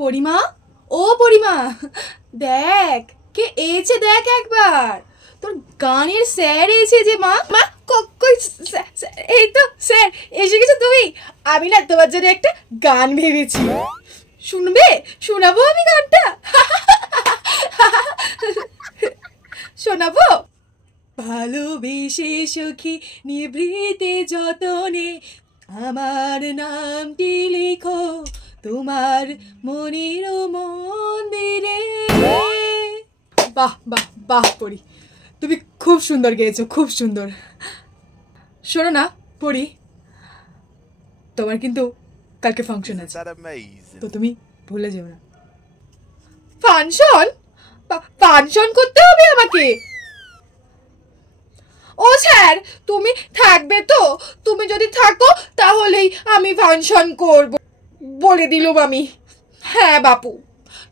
পরিমা, ও পরিমা, দেখ কে এসে, দেখ একবার তোর গানের স্যার এসে যে। মা মা কই, এই তো স্যার এসে গেছো তুমি। আমি না তোমার জন্য একটা গান ভেবেছি, শুনবে? শোনাবো আমি গানটা, শোনাবো। ভালোবেসে সখী নিভৃতে যতনে আমার নামটি লিখো তোমার মনের মন্দিরে। বাহ বাহ বাহ পড়ি, তুমি খুব সুন্দর গেয়েছো, খুব সুন্দর। শোনো না পড়ি, তোমার কিন্তু কালকে ফাংশন আছে, তো তুমি ভুলে যেও না। ফাংশন? ফাংশন করতে হবে আমাকে? ও স্যার তুমি থাকবে তো? তুমি যদি থাকো তাহলেই আমি ফাংশন করব, বলে দিলুম আমি। হ্যাঁ বাপু,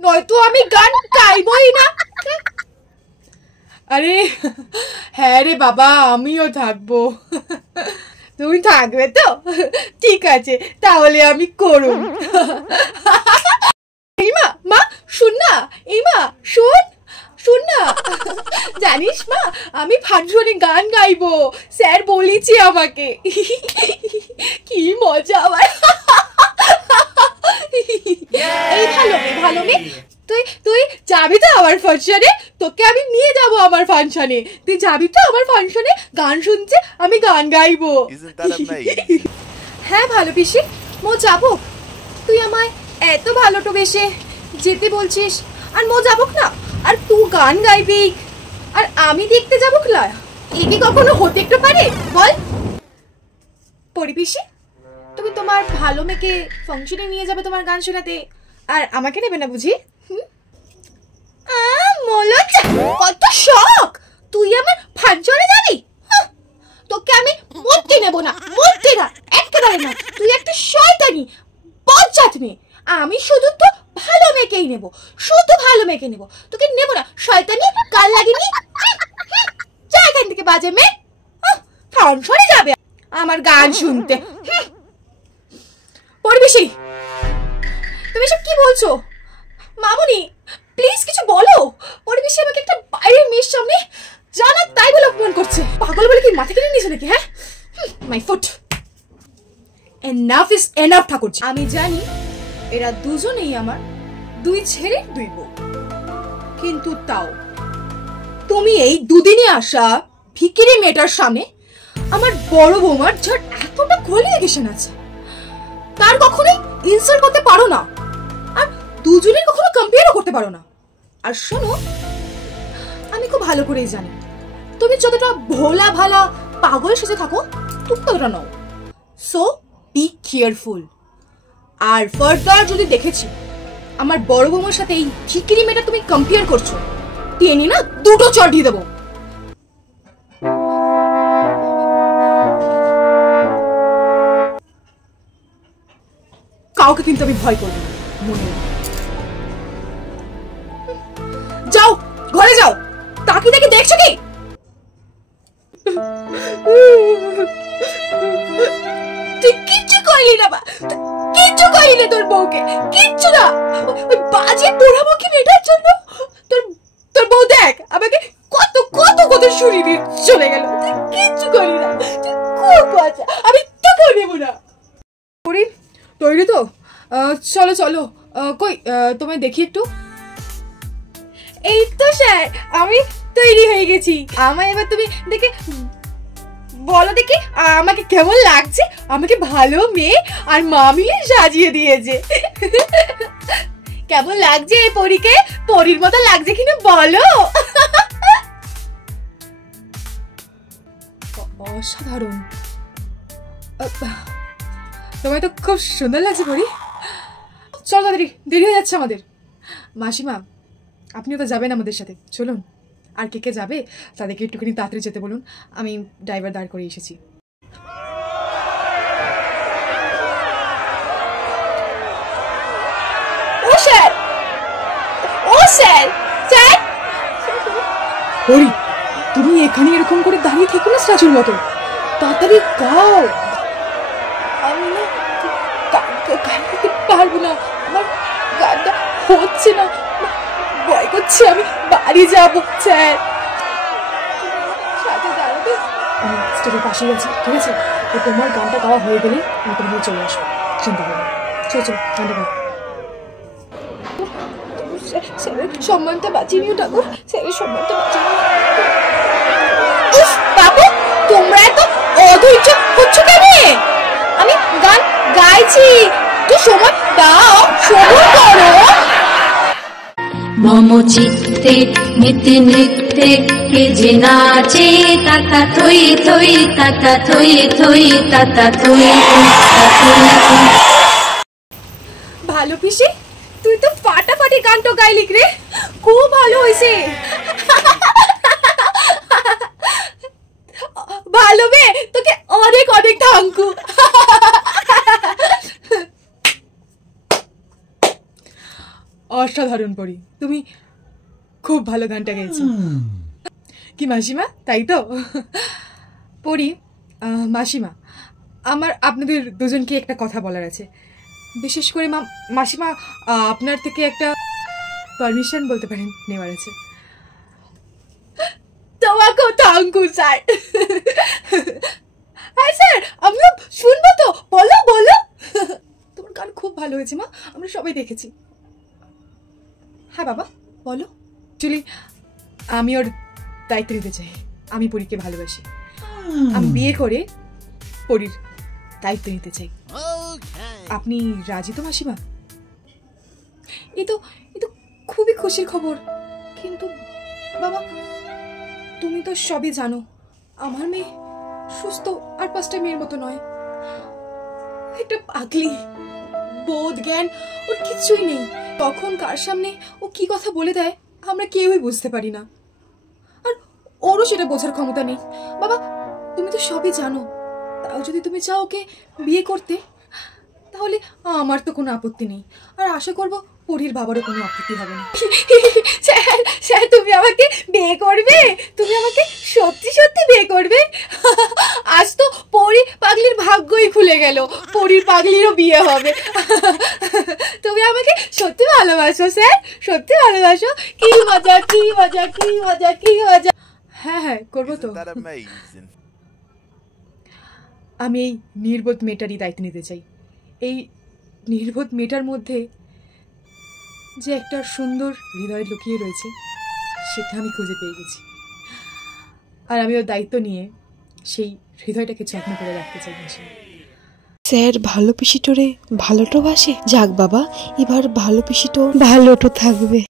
নয়তো আমি গান গাইবই না। আরে হ্যাঁ রে বাবা, আমিও থাকবো। তুমি থাকবে তো? ঠিক আছে তাহলে আমি করুন। এই মা, মা শুন না, এই মা শুন, শুন না। জানিস মা, আমি ফাংশনে গান গাইবো, স্যার বলেছে আমাকে। কি মজা আমার। এই ভালো মেয়ে, ভালো মেয়ে, তুই তুই যাবি তো আমার ফাংশনে? তোকে আমি নিয়ে যাবো আমার ফাংশনে, তুই যাবি তো আমার ফাংশনে? গান শুনছে, আমি গান গাইবো। হ্যাঁ ভালো পিসি, মো যাবো। তুই আমায় এত ভালোটো বেশে যেতে বলছিস, আর মো যাবো না? আর তুই গান গাইবি আর আমি দেখতে যাবো না? এ কি কখনো হতে একটু পারে বল? পরি পিসি, তুমি তোমার ভালো মেয়েকে ফাংশনে নিয়ে যাবে তোমার গান শোনাতে, আর আমাকে নেবে না বুঝি? কত শখ, তুই আমার ফাংশনে যাবি? তোকে আমি মরতে নেবো না, মরতে না, একেবারে না। তুই একটা শয়তানি বজ্জাত মেয়ে। আমি শুধু তো ভালো মেয়েকেই নেবো, শুধু ভালো মেয়েকে নেবো, তোকে নেবো না। শয়তানি, কাল লাগেনি। যা এখান থেকে বাজে মেয়ে, ফাংশনে যাবে আমার গান শুনতে। পরিবেশি, তুমি সব কি বলছো? মামুনি প্লিজ কিছু বলো। পরিবেশি আমাকে একটা বাইরের মেয়ের সামনে জানা তাই বলে অপমান করছে। পাগল বলে কি মাথা কেটে নিয়েছে নাকি? হ্যাঁ, my foot. Enough is enough Thakurji. আমি জানি এরা দুজনেই আমার দুই ছেলে দুই বউ, কিন্তু তাও তুমি এই দুদিনে আসা ভিকিরি মেয়েটার সামনে আমার বড় বৌমার যার এতটা কোয়ালিফিকেশন আছে তার কখনোই ইনসাল্ট করতে পারো না, আর দুজনের কখনো কম্পেয়ারও করতে পারো না। আর শোনো, আমি খুব ভালো করেই জানি তুমি যতটা ভোলা ভালা পাগল সেজে থাকো তুমি ততটা নও। So be careful. আর ফার্দার যদি দেখেছি আমার বড় বৌমার সাথে এই ভিকিরি মেয়েটা তুমি কম্পেয়ার করছো, টেনে না দুটো চড় দিয়ে দেবো। কাউকে কিন্তু আমি ভয় করবো না, মনে যাও, ঘরে যাও। তাকি দেখে দেখছো কি? তুই কিচ্ছু করলি না, কিচ্ছু করলি তোর বউকে, কিচ্ছু না। ওই বাজে পোড়ামুখী মেয়েটার জন্য তোর বউ দেখ আমাকে কত কত কত শুনি দিয়ে চলে গেল। তুই কিচ্ছু করলি না, তুই খুব বাজা, আমি তোকেও নেবো না। তৈরি তো? চলো চলো। কই তোমায় দেখি একটু। এই তো স্যার, আমি তৈরি হয়ে গেছি। আমায় এবার তুমি দেখে বলো দেখি আমাকে কেমন লাগছে। আমাকে ভালো মেয়ে আর মা মিলে সাজিয়ে দিয়েছে। কেমন লাগছে এই পরীকে? পরীর মতো লাগছে কিনা বলো। অসাধারণ, তোমায় তো খুব সুন্দর লাগছে পরী। চলো তাড়াতাড়ি, দেরি হয়ে যাচ্ছে আমাদের। মাসিমা আপনিও তো যাবেন আমাদের সাথে, চলুন। আর কে কে যাবে তাদেরকে একটুখানি তাড়াতাড়ি যেতে বলুন, আমি ড্রাইভার দাঁড় করে এসেছি। ও স্যার, ও স্যার, স্যার। পরী তুমি এখানে এরকম করে দাঁড়িয়ে থেকো না স্ট্যাচুর মতো, তাড়াতাড়ি গাও। আমি না গাইতে পারবো না, আমার গানটা হচ্ছে না, ভয় করছে, আমি বাড়ি যাবো স্যার। সাথে দাঁড়াবে? আমি স্টেজের পাশেই আছি, ঠিক আছে? তো তোমার গানটা গাওয়া হয়ে গেলে আমি তোমার চলে আসবো, চিন্তা করো। চলো চলো, গানটা গাও। স্যারের সম্মানটা বাঁচিয়ে নিও ঠাকুর, স্যারের সম্মানটা বাঁচিয়ে নিও। বাবু, তোমরা এত অধৈর্য হচ্ছ কেন? আমি গান গাইছি, তো সময় দাও, সবুর করো। মম চিত্তে নিত্যে নৃত্যে কে যে নাচে, তাতা থই থই, তাতা থই থই, তাতা থই থই। ভালো পিসি, তুই তো ফাটাফাটি গানটা গাইলি রে, খুব ভালো হয়েছে। ভালো বে, তোকে অনেক অনেক থ্যাঙ্কু। অসাধারণ পরি, তুমি খুব ভালো গানটা গেয়েছো। কি মাসিমা, তাই তো? পরি, মাসিমা, আমার আপনাদের দুজনকে একটা কথা বলার আছে। বিশেষ করে মাসিমা, আপনার থেকে একটা পারমিশন বলতে পারেন নেওয়ার আছে। তোমাকেও থ্যাঙ্কু স্যার। হ্যাঁ স্যার, আমিও শুনবো তো, বলো বলো। তোমার গান খুব ভালো হয়েছে মা, আমরা সবাই দেখেছি। হ্যাঁ বাবা বলো। অ্যাকচুয়ালি আমি ওর দায়িত্ব নিতে চাই। আমি পরীকে ভালোবাসি, আমি বিয়ে করে পরীর দায়িত্ব নিতে চাই। আপনি রাজি তো মাসিমা? এই তো খুবই খুশির খবর। কিন্তু বাবা, তুমি তো সবই জানো, আমার মেয়ে সুস্থ আর 5টা মেয়ের মতো নয়। একটা পাগলি, বোধ জ্ঞান ওর কিছুই নেই। তখন কার সামনে ও কি কথা বলে দেয় আমরা কেউই বুঝতে পারি না, আর ওরও সেটা বোঝার ক্ষমতা নেই। বাবা, তুমি তো সবই জানো, তাও যদি তুমি চাও ওকে বিয়ে করতে, তাহলে আমার তো কোনো আপত্তি নেই, আর আশা করব পরীর বাবারও কোনো আপত্তি হবে না। স্যার স্যার, তুমি আমাকে বিয়ে করবে? তুমি আমাকে সত্যি সত্যি বিয়ে করবে? আজ তো পরী পাগলির ভাগ্যই খুলে গেল, পরীর পাগলিরও বিয়ে হবে। তুমি আমাকে সত্যি ভালোবাসো স্যার? সত্যি ভালোবাসো? কি মজা, কি মজা, কি মজা, কি মজা। হ্যাঁ হ্যাঁ, করবো তো। আমি এই নির্বোধ মেয়েটারই দায়িত্ব নিতে চাই। এই নির্বোধ মেয়েটার মধ্যে যে একটা সুন্দর হৃদয় লুকিয়ে রয়েছে, সেটা আমি খুঁজে পেয়ে গেছি, আর আমি ওর দায়িত্ব নিয়ে সেই হৃদয়টাকে যত্ন করে রাখতে চাই। স্যার ভালো পিসিটোরে ভালোটো বাসে। যাক বাবা, এবার ভালো পিসিটো ভালোটো থাকবে।